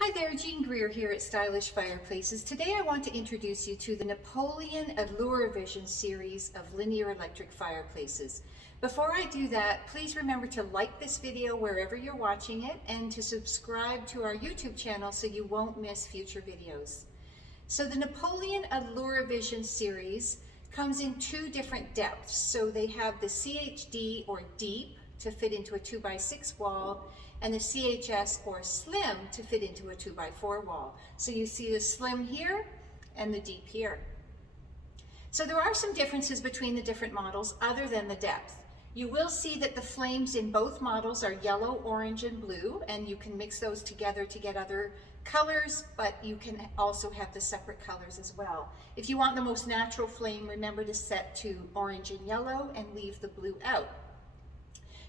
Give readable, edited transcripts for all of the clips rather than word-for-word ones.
Hi there, Jean Greer here at Stylish Fireplaces. Today I want to introduce you to the Napoleon Alluravision series of linear electric fireplaces. Before I do that, please remember to like this video wherever you're watching it and to subscribe to our YouTube channel so you won't miss future videos. So the Napoleon Alluravision series comes in two different depths. So they have the CHD or deep to fit into a 2x6 wall, and the CHS or slim to fit into a 2x4 wall. So you see the slim here and the deep here. So there are some differences between the different models other than the depth. You will see that the flames in both models are yellow, orange, and blue, and you can mix those together to get other colors, but you can also have the separate colors as well. If you want the most natural flame, remember to set to orange and yellow and leave the blue out.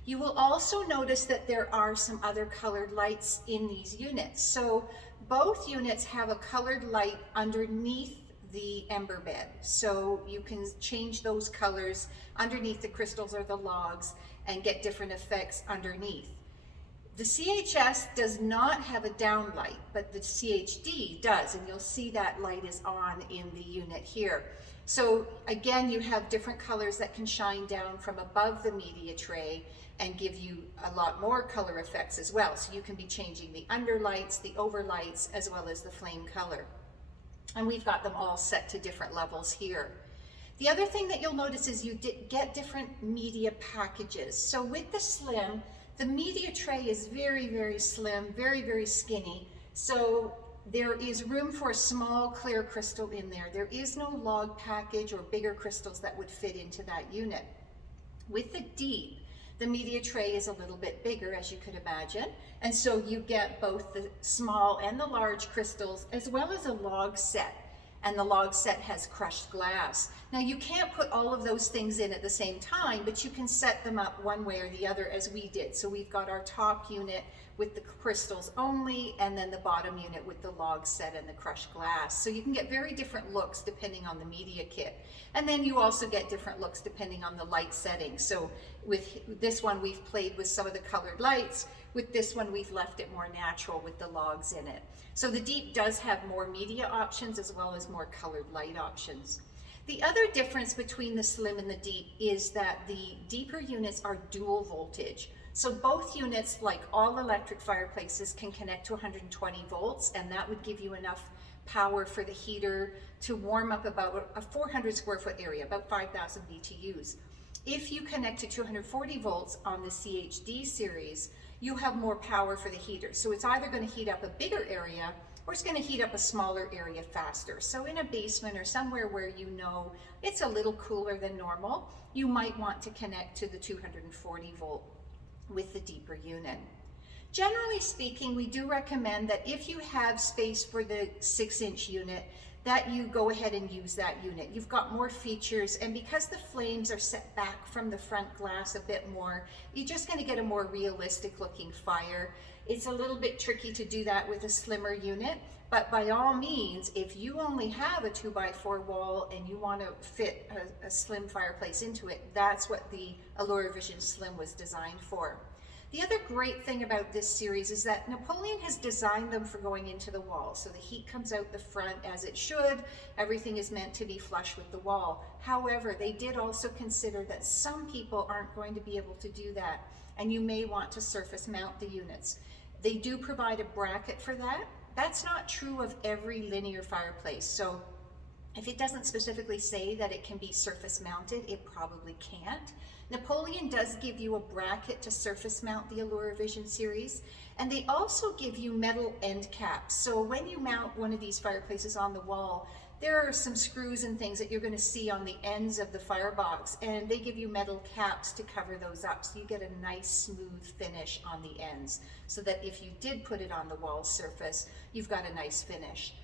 You will also notice that there are some other colored lights in these units. So both units have a colored light underneath the ember bed. So you can change those colors underneath the crystals or the logs and get different effects underneath. The CHS does not have a down light, but the CHD does, and you'll see that light is on in the unit here. So again, you have different colors that can shine down from above the media tray and give you a lot more color effects as well. So you can be changing the underlights, the overlights, as well as the flame color. And we've got them all set to different levels here. The other thing that you'll notice is you get different media packages. So with the slim, the media tray is very, very slim, very, very skinny. So there is room for a small clear crystal in there. There is no log package or bigger crystals that would fit into that unit. With the deep, the media tray is a little bit bigger, as you could imagine. And so you get both the small and the large crystals, as well as a log set. And the log set has crushed glass. Now you can't put all of those things in at the same time, but you can set them up one way or the other as we did. So we've got our top unit with the crystals only, and then the bottom unit with the log set and the crushed glass. So you can get very different looks depending on the media kit. And then you also get different looks depending on the light setting. So with this one, we've played with some of the colored lights. With this one, we've left it more natural with the logs in it. So the deep does have more media options as well as more colored light options. The other difference between the slim and the deep is that the deeper units are dual voltage. So both units, like all electric fireplaces, can connect to 120 volts, and that would give you enough power for the heater to warm up about a 400 square foot area, about 5,000 BTUs. If you connect to 240 volts on the CHD series, you have more power for the heater. So it's either going to heat up a bigger area or it's going to heat up a smaller area faster. So in a basement or somewhere where you know it's a little cooler than normal, you might want to connect to the 240 volt with the deeper unit. Generally speaking, we do recommend that if you have space for the 6-inch unit, that you go ahead and use that unit. You've got more features, and because the flames are set back from the front glass a bit more, you're just going to get a more realistic looking fire. It's a little bit tricky to do that with a slimmer unit, but by all means, if you only have a 2x4 wall and you want to fit a slim fireplace into it, that's what the Alluravision Slim was designed for. The other great thing about this series is that Napoleon has designed them for going into the wall. So the heat comes out the front as it should. Everything is meant to be flush with the wall. However, they did also consider that some people aren't going to be able to do that, and you may want to surface mount the units. They do provide a bracket for that. That's not true of every linear fireplace. So if it doesn't specifically say that it can be surface mounted, it probably can't. Napoleon does give you a bracket to surface mount the Alluravision series, and they also give you metal end caps. So when you mount one of these fireplaces on the wall, there are some screws and things that you're going to see on the ends of the firebox, and they give you metal caps to cover those up, so you get a nice smooth finish on the ends, so that if you did put it on the wall surface, you've got a nice finish.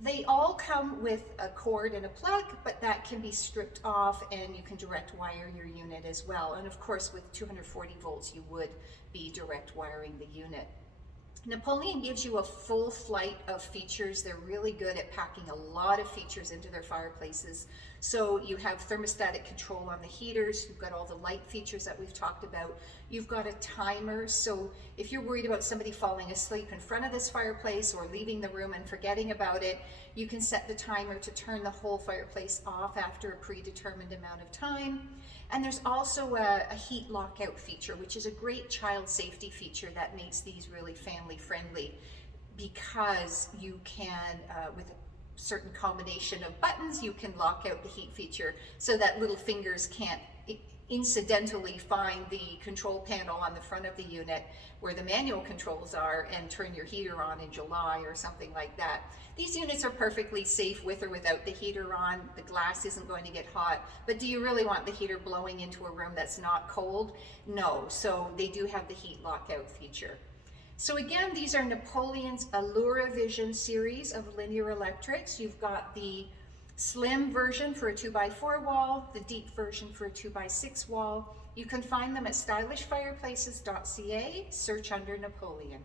They all come with a cord and a plug, but that can be stripped off and you can direct wire your unit as well. And of course, with 240 volts, you would be direct wiring the unit. Napoleon gives you a full flight of features. They're really good at packing a lot of features into their fireplaces. So you have thermostatic control on the heaters, you've got all the light features that we've talked about, you've got a timer, so if you're worried about somebody falling asleep in front of this fireplace or leaving the room and forgetting about it, you can set the timer to turn the whole fireplace off after a predetermined amount of time. And there's also a heat lockout feature, which is a great child safety feature that makes these really family friendly, because you can, with a certain combination of buttons, you can lock out the heat feature so that little fingers can't incidentally find the control panel on the front of the unit where the manual controls are and turn your heater on in July or something like that. These units are perfectly safe with or without the heater on. The glass isn't going to get hot, but do you really want the heater blowing into a room that's not cold? No, so they do have the heat lockout feature. So again, these are Napoleon's Alluravision series of linear electrics. You've got the slim version for a 2x4 wall, the deep version for a 2x6 wall. You can find them at stylishfireplaces.ca. Search under Napoleon.